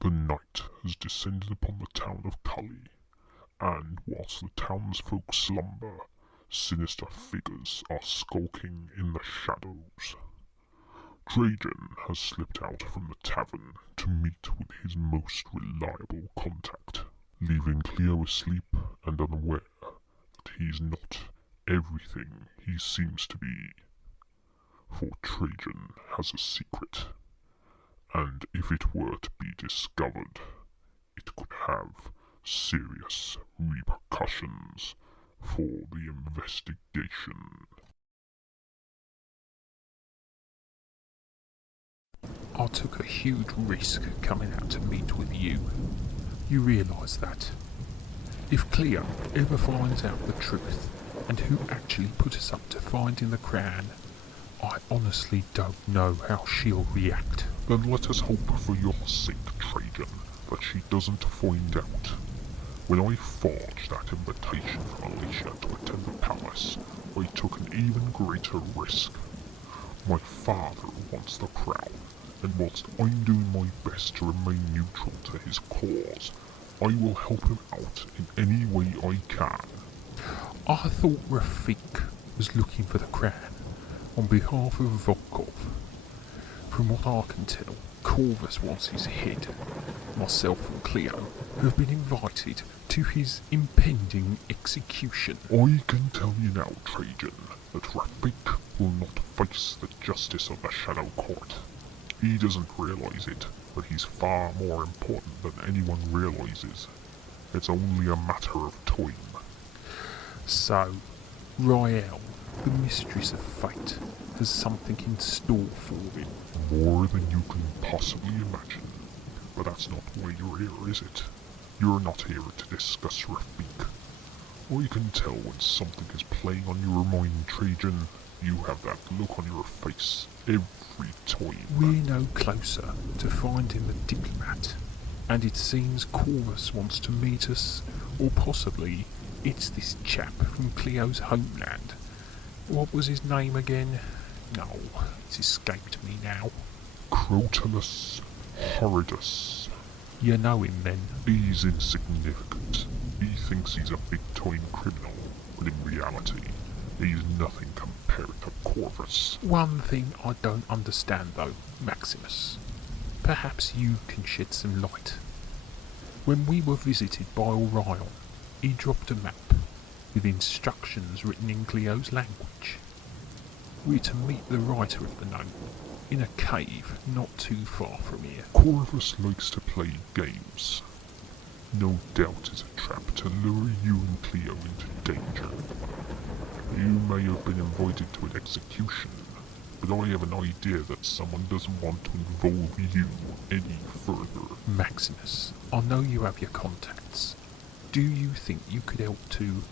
The night has descended upon the town of Cully, and whilst the townsfolk slumber, sinister figures are skulking in the shadows. Trajan has slipped out from the tavern to meet with his most reliable contact, leaving Cleo asleep and unaware that he's not everything he seems to be. For Trajan has a secret, and if it were to be discovered, it could have serious repercussions for the investigation. I took a huge risk coming out to meet with you. You realise that? If Cleo ever finds out the truth and who actually put us up to finding the crown, I honestly don't know how she'll react. Then let us hope for your sake, Trajan, that she doesn't find out. When I forged that invitation from Alicia to attend the palace, I took an even greater risk. My father wants the crown, and whilst I'm doing my best to remain neutral to his cause, I will help him out in any way I can. I thought Rafik was looking for the crown on behalf of Volkov. From what I can tell, Corvus wants his head. Myself and Cleo have been invited to his impending execution. I can tell you now, Trajan, that Rafik will not face the justice of the Shadow Court. He doesn't realise it, but he's far more important than anyone realises. It's only a matter of time. So, Rael, the mistress of fate, has something in store for him. More than you can possibly imagine. But that's not why you're here, is it? You're not here to discuss Rafik. I can tell when something is playing on your mind, Trajan. You have that look on your face every time. We're no closer to finding the Dimplomat, and it seems Corvus wants to meet us, or possibly it's this chap from Cleo's homeland. What was his name again? No, it's escaped me now. Crotalus Horridus. You know him then? He's insignificant. He thinks he's a big-time criminal, but in reality, he's nothing compared to Corvus. One thing I don't understand though, Maximus. Perhaps you can shed some light. When we were visited by Orion, he dropped a map with instructions written in Cleo's language. We're to meet the writer of the note in a cave not too far from here. Corvus likes to play games. No doubt it's a trap to lure you and Cleo into danger. You may have been invited to an execution, but I have an idea that someone doesn't want to involve you any further. Maximus, I know you have your contacts. Do you think you could help to,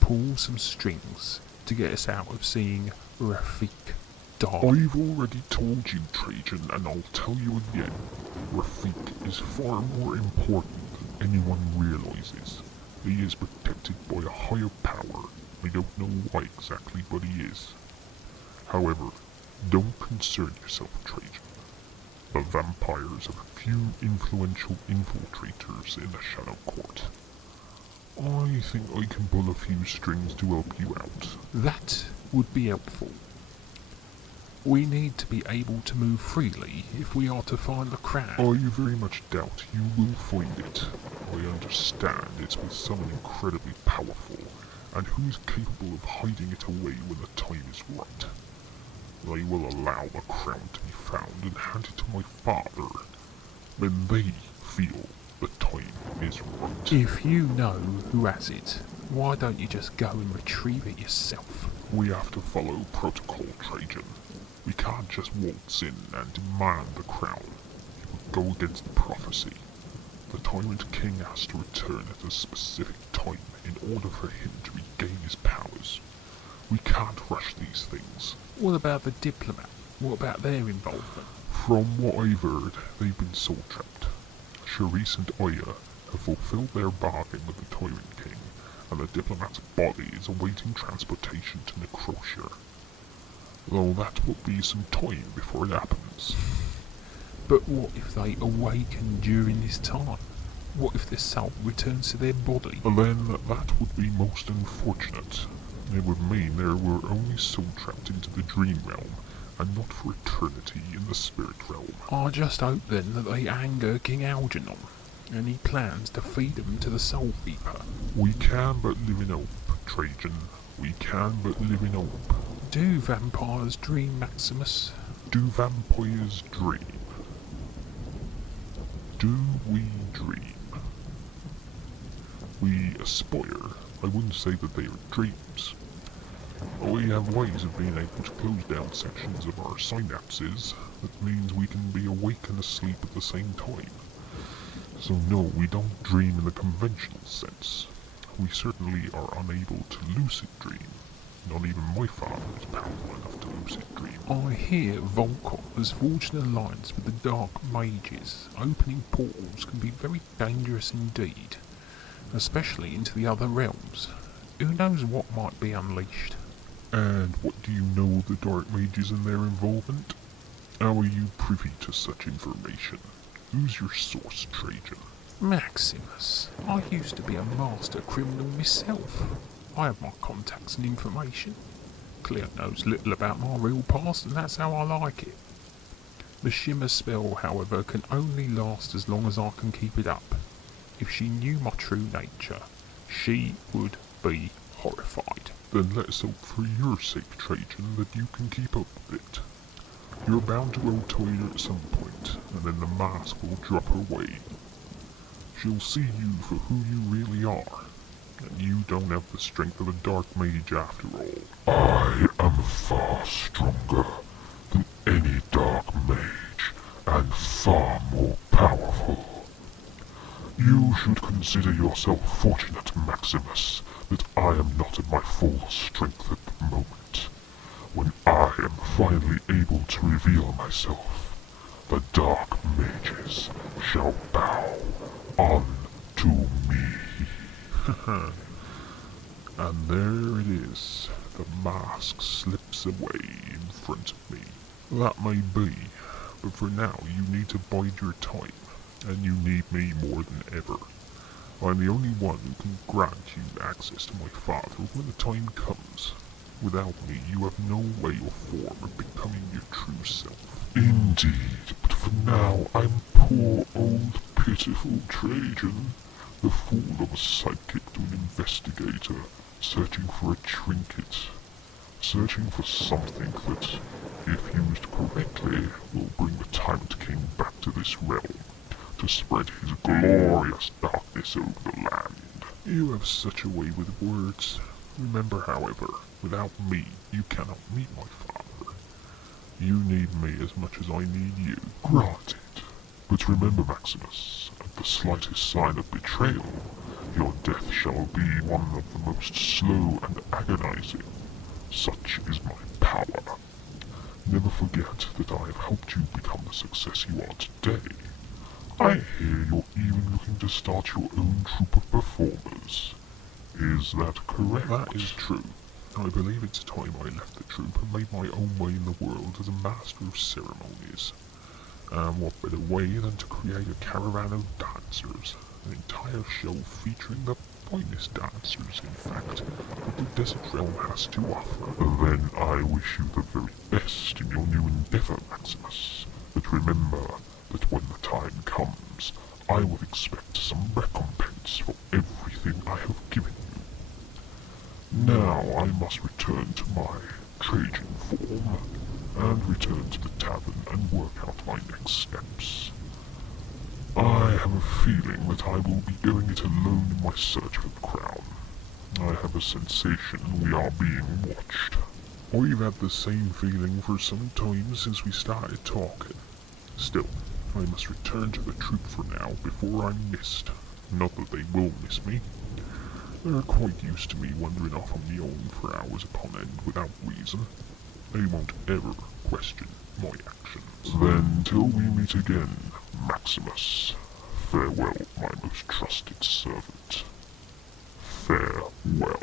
pull some strings to get us out of seeing Rafik die? I've already told you, Trajan, and I'll tell you again. Rafik is far more important than anyone realises. He is protected by a higher power. I don't know why exactly, but he is. However, don't concern yourself, Trajan. The vampires have a few influential infiltrators in the Shadow Court. I think I can pull a few strings to help you out. That would be helpful. We need to be able to move freely if we are to find the crown. I very much doubt you will find it. I understand it's with someone incredibly powerful, and who's capable of hiding it away when the time is right. They will allow the crown to be found and hand it to my father when they feel the time is right. If you know who has it, why don't you just go and retrieve it yourself? We have to follow protocol, Trajan. We can't just waltz in and demand the crown. It would go against prophecy. The Tyrant King has to return at a specific time in order for him to regain his powers. We can't rush these things. What about the Dimplomat? What about their involvement? From what I've heard, they've been soul-trapped. Charisse and Aya have fulfilled their bargain with the Tyrant King, and the Dimplomat's body is awaiting transportation to Necrotia. Though that will be some time before it happens. But what if they awaken during this time? What if their soul returns to their body? And then that would be most unfortunate. It would mean there were only soul trapped into the dream realm, and not for eternity in the spirit realm. I just hope then that they anger King Algernon, and he plans to feed them to the Soul Reaper. We can but live in hope, Trajan. We can but live in hope. Do vampires dream, Maximus? Do vampires dream? Do we dream? We aspire. I wouldn't say that they are dreams. We have ways of being able to close down sections of our synapses. That means we can be awake and asleep at the same time. So no, we don't dream in the conventional sense. We certainly are unable to lucid dream. Not even my father is powerful enough to lucid dream. I hear Volcom has forged an alliance with the Dark Mages. Opening portals can be very dangerous indeed, especially into the other realms. Who knows what might be unleashed? And what do you know of the Dark Mages and their involvement? How are you privy to such information? Who's your source, Trajan? Maximus, I used to be a master criminal myself. I have my contacts and information. Cleo knows little about my real past, and that's how I like it. The shimmer spell, however, can only last as long as I can keep it up. If she knew my true nature, she would be horrified. Then let's hope for your sake, Trajan, that you can keep up with it. You're bound to grow tired at some point, and then the mask will drop her way. She'll see you for who you really are, and you don't have the strength of a dark mage after all. I am far stronger than any dark mage, and far more powerful. You should consider yourself fortunate, Maximus, that I am not at my full strength at the moment. When I am finally able to reveal myself, the dark mages shall bow unto me. And there it is. The mask slips away in front of me. That may be, but for now you need to bide your time, and you need me more than ever. I'm the only one who can grant you access to my father when the time comes. Without me, you have no way or form of becoming your true self. Indeed, but for now, I'm poor old pitiful Trajan, the fool of a sidekick to an investigator, searching for a trinket, searching for something that, if used correctly, will bring the Tyrant King back to this realm, to spread his glorious darkness over the land. You have such a way with words. Remember, however, without me, you cannot meet my father. You need me as much as I need you. Granted. But remember, Maximus, at the slightest sign of betrayal, your death shall be one of the most slow and agonizing. Such is my power. Never forget that I have helped you become the success you are today. I hear you're even looking to start your own troupe of performers. Is that correct? That is true. I believe it's time I left the troupe and made my own way in the world as a master of ceremonies. And what better way than to create a caravan of dancers, an entire show featuring the finest dancers, in fact, that the desert realm has to offer. Then I wish you the very best in your new endeavor, Maximus. But remember that when the time comes, I will expect some recompense for everything I have given you. Now I must return to my Trajan form, and return to the tavern and work out my next steps. I have a feeling that I will be going it alone in my search for the crown. I have a sensation we are being watched. I've had the same feeling for some time since we started talking. Still, I must return to the troupe for now before I'm missed. Not that they will miss me. They're quite used to me wandering off on my own for hours upon end without reason. They won't ever question my actions. Then till we meet again, Maximus, farewell, my most trusted servant. Farewell.